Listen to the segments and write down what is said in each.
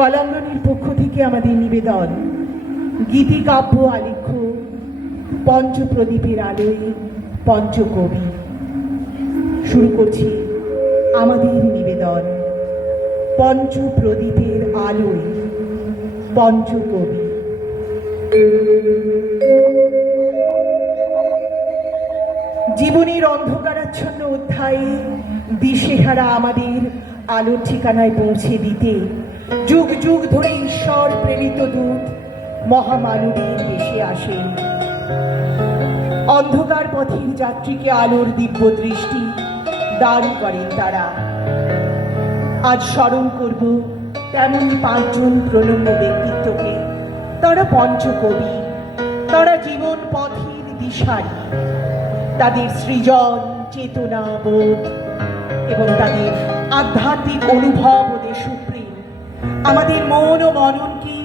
কলাঙ্গনির পক্ষ থেকে আমাদের নিবেদন। গীতিকাব্য আলেখ্য, পঞ্চপ্রদীপের আলোয় পঞ্চকবি। শুরু করছি আমাদের নিবেদন। পঞ্চপ্রদীপের আলোয় পঞ্চকবি। জীবনের অন্ধকারাচ্ছন্ন অধ্যায়ে দিশেহারা আমাদের আলোর ঠিকানায় পৌঁছে দিতে যুগ যুগ ধরে ঈশ্বর প্রেরিত দূত মহামানবীর দেশে আসেন। অন্ধকার পথের যাত্রীকে আলোর দিব্য দৃষ্টি দান করেন তারা। আজ স্মরণ করব তেমন পাঁচজন প্রণম্য ব্যক্তিত্বকে। তারা পঞ্চকবি, তারা জীবন পথের দিশারি। তাদের সৃজন, চেতনা, বোধ এবং তাদের আধ্যাত্মিক অনুভব ও দেশপ্রেম আমাদের মন ও মননকে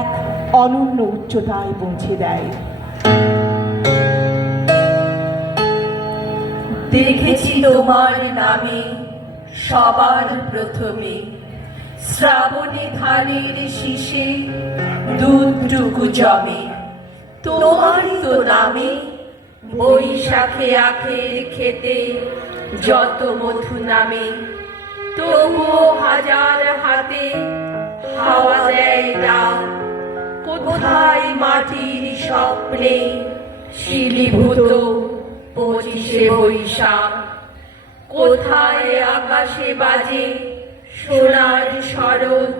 এক অনন্য উচ্চতায় পৌঁছে দেয়। দেখেছি তোমার নামে সবার প্রথমে। শ্রাবণে ধানের শীষে দুধটুকু জমে। তোমারই তো নামে বৈশাখে আখের খেতে যত মধু নামে। তবুও হাজার হাতে হাওয়া দেয় ডাক কোথায় মাটির স্বপ্নে শিলিভূত পঁচিশে বৈশাখ? কোথায় আকাশে বাজে সোনার শরৎ?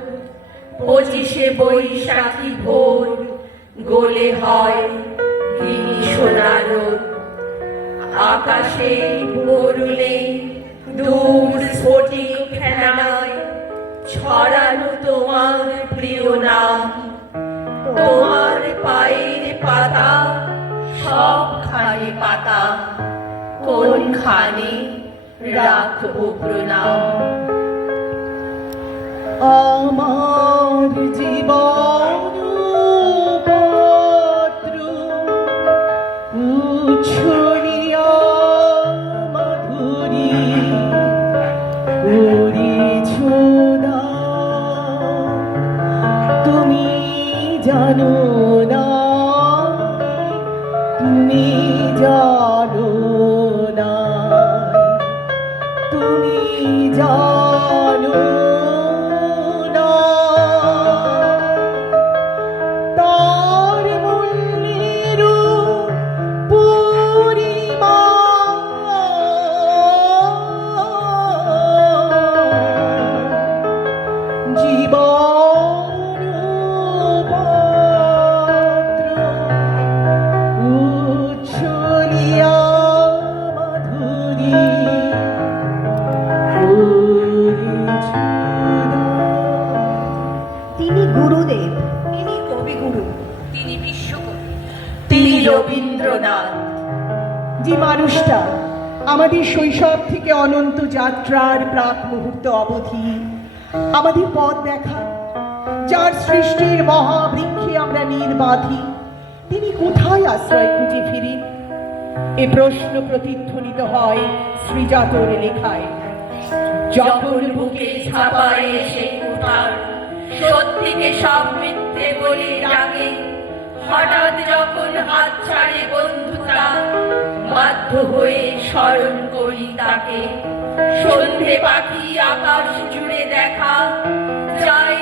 পঁচিশে বৈশাখী ভোর গোলে হয় গিনি সোনার আকাশে বরুলে দূর স্ফটিক ফেনায় ছড়ানো তোমার প্রিয় নাম। তোমার পায়ের পাতা সব সবখানে পাতা। কোন কোনখানে রাখব প্রণাম? আমার জানো না তুমি জানো গুরুদেব তিনি কবিগুরু। তিনি বিশ্বকবি। তিনি রবীন্দ্রনাথ। যে মানুষটা আমাদের শৈশব থেকে অনন্ত যাত্রার প্রাক মুহূর্ত অবধি আমাদের পথ দেখা। যার সৃষ্টির মহাবৃক্ষে আমরা নির্বাধি তিনি কোথায় আশ্রয় খুঁজে ফিরি? এ প্রশ্ন প্রতিধ্বনিত হয় শ্রীজাতর লেখায়। যখন বুকে ছাপায় এসে উঠার সত্যিকে সব মিথ্যে বলে ডাকে হঠাৎ যখন হাত ছাড়ে বন্ধুতা, বাধ্য হয়ে স্মরণ করি তাকে। সন্ধে পাখি আকাশ জুড়ে দেখা যায়